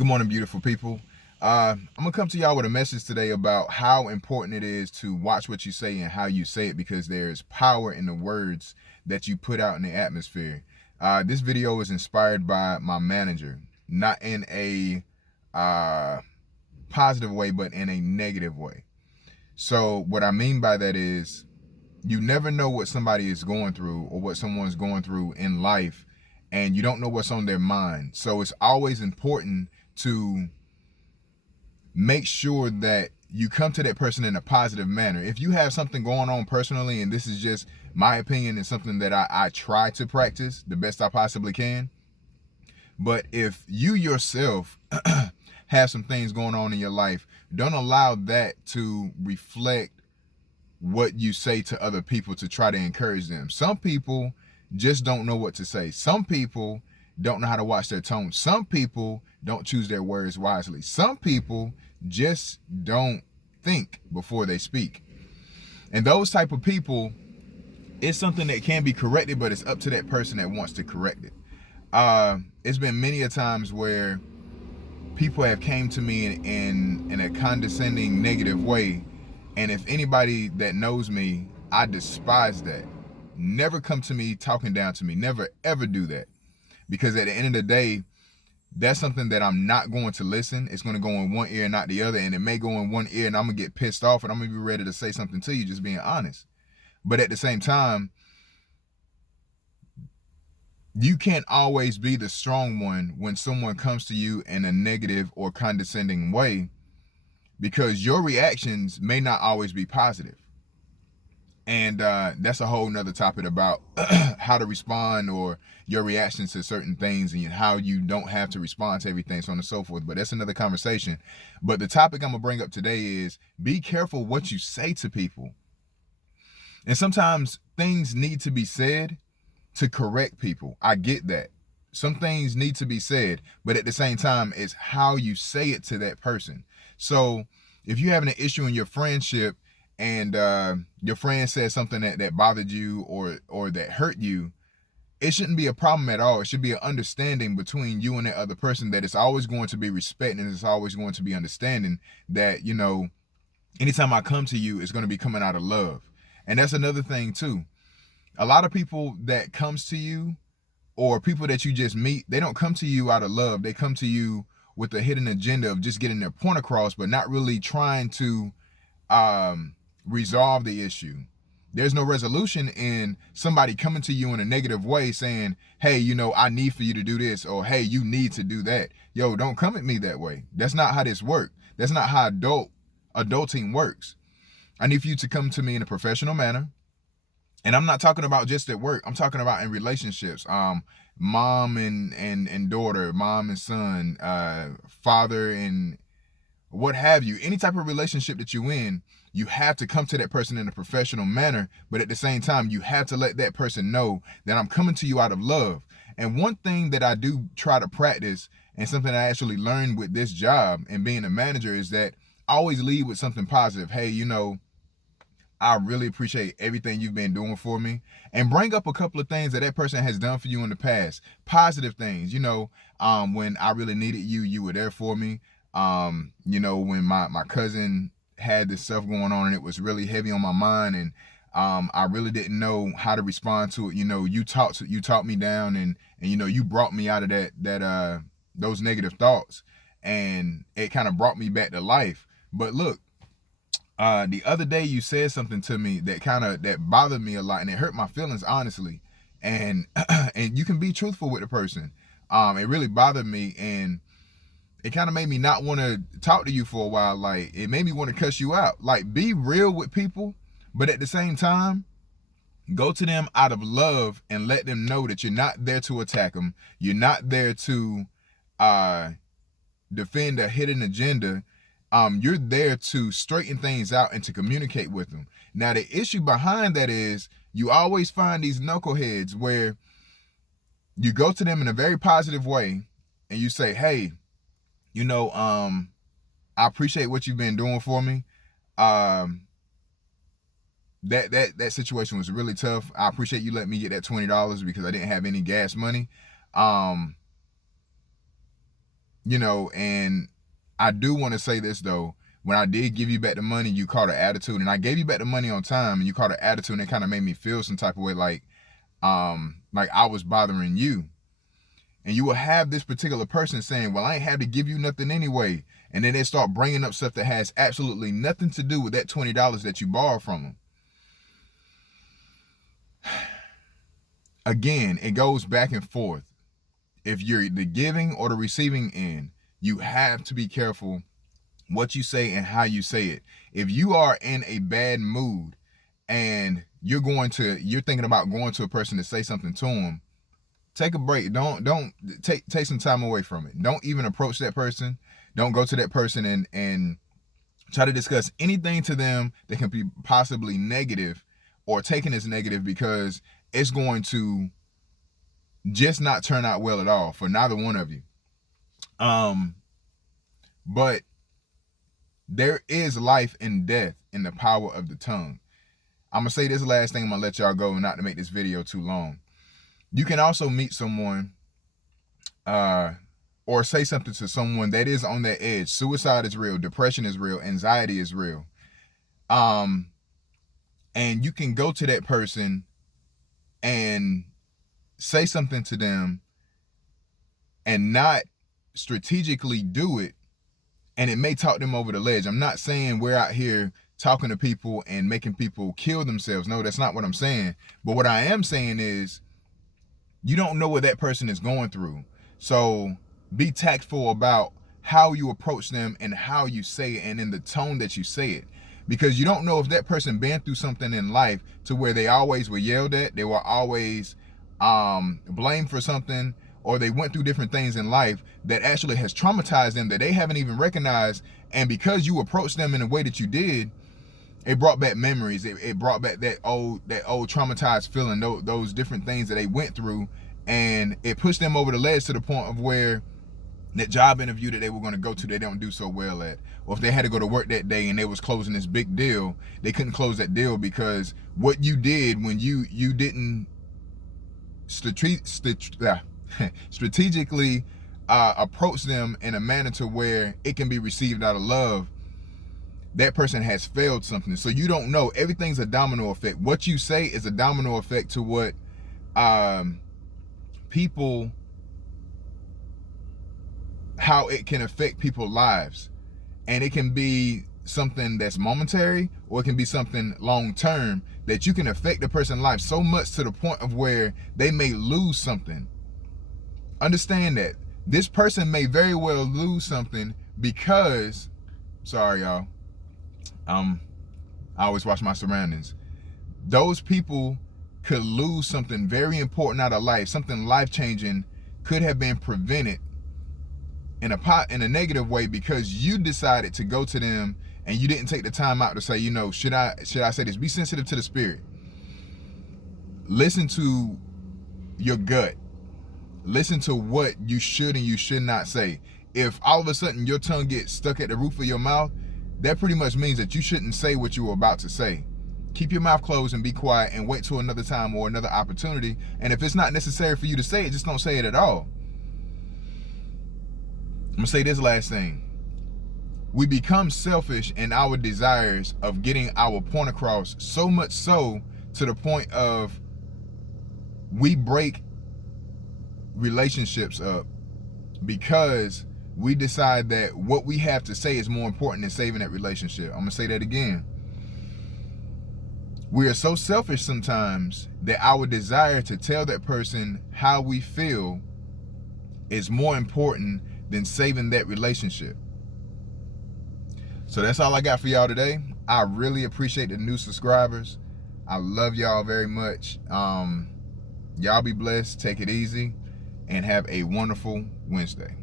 Good morning, beautiful people. I'm gonna come to y'all with a message today about how important it is to watch what you say and how you say it, because there's power in the words that you put out in the atmosphere. This video was inspired by my manager, not in a positive way, but in a negative way. So what I mean by that is, you never know what somebody is going through or what someone's going through in life, and you don't know what's on their mind. So it's always important to make sure that you come to that person in a positive manner. If you have something going on personally, and this is just my opinion and something that I try to practice the best I possibly can, but if you yourself have some things going on in your life, don't allow that to reflect what you say to other people to try to encourage them. Some people just don't know what to say. Some people don't know how to watch their tone. Some people don't choose their words wisely. Some people just don't think before they speak. And those type of people, it's something that can be corrected, but it's up to that person that wants to correct it. It's been many a times where people have came to me in a condescending, negative way. And if anybody that knows me, I despise that. Never come to me talking down to me. Never, ever do that. Because at the end of the day, that's something that I'm not going to listen. It's going to go in one ear and not the other. And it may go in one ear and I'm going to get pissed off and I'm going to be ready to say something to you, just being honest. But at the same time, you can't always be the strong one when someone comes to you in a negative or condescending way, because your reactions may not always be positive. And that's a whole nother topic about how to respond, or your reactions to certain things, and how you don't have to respond to everything, so on and so forth. But that's another conversation. But the topic I'm gonna bring up today is, be careful what you say to people. And sometimes things need to be said to correct people. I get that. Some things need to be said, but at the same time, it's how you say it to that person. So if you're having an issue in your friendship, and your friend says something that bothered you or that hurt you, it shouldn't be a problem at all. It should be an understanding between you and that other person, that it's always going to be respect and it's always going to be understanding, that, you know, anytime I come to you, it's going to be coming out of love. And that's another thing too. A lot of people that comes to you, or people that you just meet, they don't come to you out of love. They come to you with a hidden agenda of just getting their point across, but not really trying to resolve the issue. There's no resolution in somebody coming to you in a negative way saying, hey, you know, I need for you to do this, or hey, you need to do that. Yo, don't come at me that way. That's not how this works. That's not how adulting works. I need for you to come to me in a professional manner. And I'm not talking about just at work. I'm talking about in relationships. Mom and daughter, mom and son, father and what have you. Any type of relationship that you're in, you have to come to that person in a professional manner, but at the same time, you have to let that person know that I'm coming to you out of love. And one thing that I do try to practice, and something I actually learned with this job and being a manager, is that I always lead with something positive. Hey, you know, I really appreciate everything you've been doing for me, and bring up a couple of things that person has done for you in the past. Positive things, you know, when I really needed you, you were there for me. You know, when my cousin had this stuff going on and it was really heavy on my mind, and I really didn't know how to respond to it. You know, you taught me down, and you know, you brought me out of that those negative thoughts, and it kind of brought me back to life. But look, the other day you said something to me that bothered me a lot, and it hurt my feelings, honestly. And and you can be truthful with the person. It really bothered me, and it kind of made me not want to talk to you for a while. Like, it made me want to cuss you out. Like, be real with people, but at the same time, go to them out of love and let them know that you're not there to attack them. You're not there to defend a hidden agenda. You're there to straighten things out and to communicate with them. Now, the issue behind that is, you always find these knuckleheads where you go to them in a very positive way and you say, hey, you know, I appreciate what you've been doing for me. That situation was really tough. I appreciate you letting me get that $20 because I didn't have any gas money. And I do want to say this though. When I did give you back the money, you caught an attitude, and I gave you back the money on time, and you caught an attitude, and it kind of made me feel some type of way, like I was bothering you. And you will have this particular person saying, well, I ain't have to give you nothing anyway. And then they start bringing up stuff that has absolutely nothing to do with that $20 that you borrowed from them. Again, it goes back and forth. If you're the giving or the receiving end, you have to be careful what you say and how you say it. If you are in a bad mood and you're thinking about going to a person to say something to them, take a break. Don't take some time away from it. Don't even approach that person. Don't go to that person and try to discuss anything to them that can be possibly negative or taken as negative, because it's going to just not turn out well at all for neither one of you. But there is life and death in the power of the tongue. I'm gonna say this last thing, I'm gonna let y'all go, not to make this video too long. You can also meet someone or say something to someone that is on that edge. Suicide is real, depression is real, anxiety is real. And you can go to that person and say something to them and not strategically do it, and it may talk them over the ledge. I'm not saying we're out here talking to people and making people kill themselves. No, that's not what I'm saying. But what I am saying is, you don't know what that person is going through. So be tactful about how you approach them and how you say it and in the tone that you say it. Because you don't know if that person been through something in life to where they always were yelled at, they were always blamed for something, or they went through different things in life that actually has traumatized them that they haven't even recognized. And because you approached them in the way that you did, it brought back memories. It brought back that old traumatized feeling, those different things that they went through, and it pushed them over the ledge to the point of where that job interview that they were going to go to, they don't do so well at. Or if they had to go to work that day and they was closing this big deal, they couldn't close that deal because what you did when you didn't strategically approach them in a manner to where it can be received out of love, that person has failed something. So you don't know. Everything's a domino effect. What you say is a domino effect to what people, how it can affect people's lives. And it can be something that's momentary, or it can be something long term, that you can affect the person's life so much to the point of where they may lose something. Understand that this person may very well lose something because, sorry y'all, I always watch my surroundings. Those people could lose something very important out of life. Something life-changing could have been prevented in a negative way because you decided to go to them and you didn't take the time out to say, should I say this? Be sensitive to the spirit. Listen to your gut. Listen to what you should and you should not say. If all of a sudden your tongue gets stuck at the roof of your mouth, that pretty much means that you shouldn't say what you were about to say. Keep your mouth closed and be quiet and wait till another time or another opportunity. And if it's not necessary for you to say it, just don't say it at all. I'm gonna say this last thing. We become selfish in our desires of getting our point across, so much so to the point of we break relationships up because we decide that what we have to say is more important than saving that relationship. I'm gonna say that again. We are so selfish sometimes that our desire to tell that person how we feel is more important than saving that relationship. So that's all I got for y'all today. I really appreciate the new subscribers. I love y'all very much. Y'all be blessed, take it easy, and have a wonderful Wednesday.